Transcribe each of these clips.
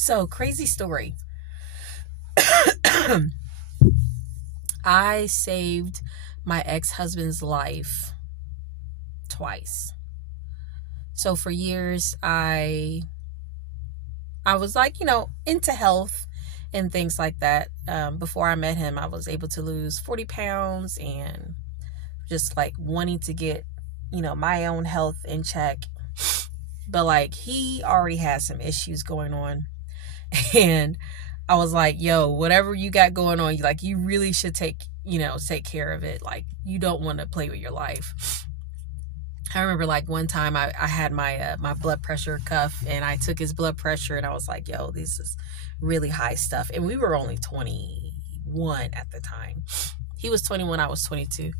So, crazy story. I saved my ex-husband's life twice. So for years I was like, into health and things like that. Before I met him, I was able to lose 40 pounds and just like wanting to get, my own health in check. But like he already had some issues going on. And I was like, yo, whatever you got going on, you really should take care of it. Like, you don't want to play with your life. I remember like one time I had my blood pressure cuff, and I took his blood pressure, and I was like, yo, this is really high stuff. And we were only 21 at the time. He was 21, I was 22.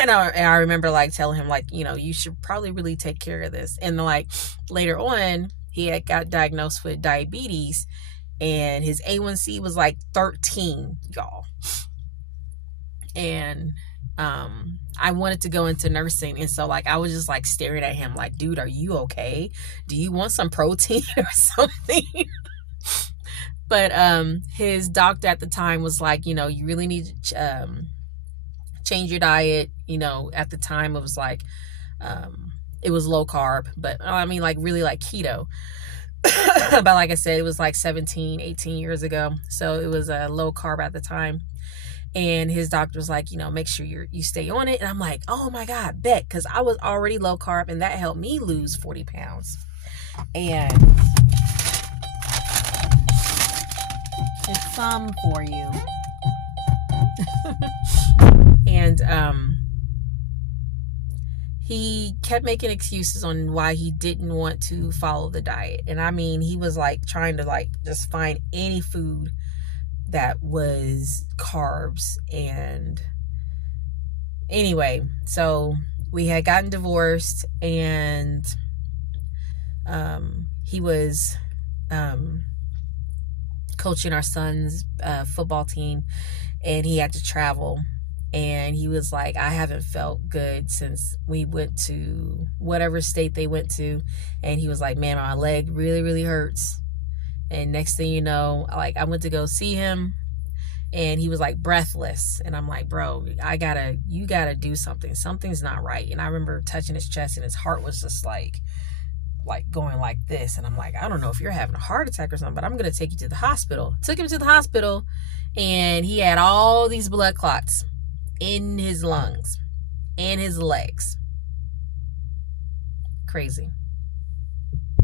And I remember like telling him like, you should probably really take care of this. And like later on, he had got diagnosed with diabetes, and his A1C was like 13, y'all. And I wanted to go into nursing, and so like I was just like staring at him like, dude, are you okay? Do you want some protein or something? But his doctor at the time was like, you really need to change your diet. At the time it was like it was low carb, but I mean like really like keto. But like I said, it was like 17, 18 years ago, so it was low carb at the time. And his doctor was like, make sure you stay on it. And I'm like, oh my God, bet. Because I was already low carb, and that helped me lose 40 pounds. And it's some for you. And he kept making excuses on why he didn't want to follow the diet. And I mean, he was like trying to like just find any food that was carbs. And anyway, so we had gotten divorced, and he was coaching our son's football team, and he had to travel. And he was like, I haven't felt good since we went to whatever state they went to. And he was like, man, my leg really, really hurts. And next thing you know, like I went to go see him, and he was like breathless. And I'm like, bro, you gotta do something. Something's not right. And I remember touching his chest, and his heart was just like going like this. And I'm like, I don't know if you're having a heart attack or something, but I'm going to take you to the hospital. Took him to the hospital, and he had all these blood clots in his lungs and his legs. Crazy.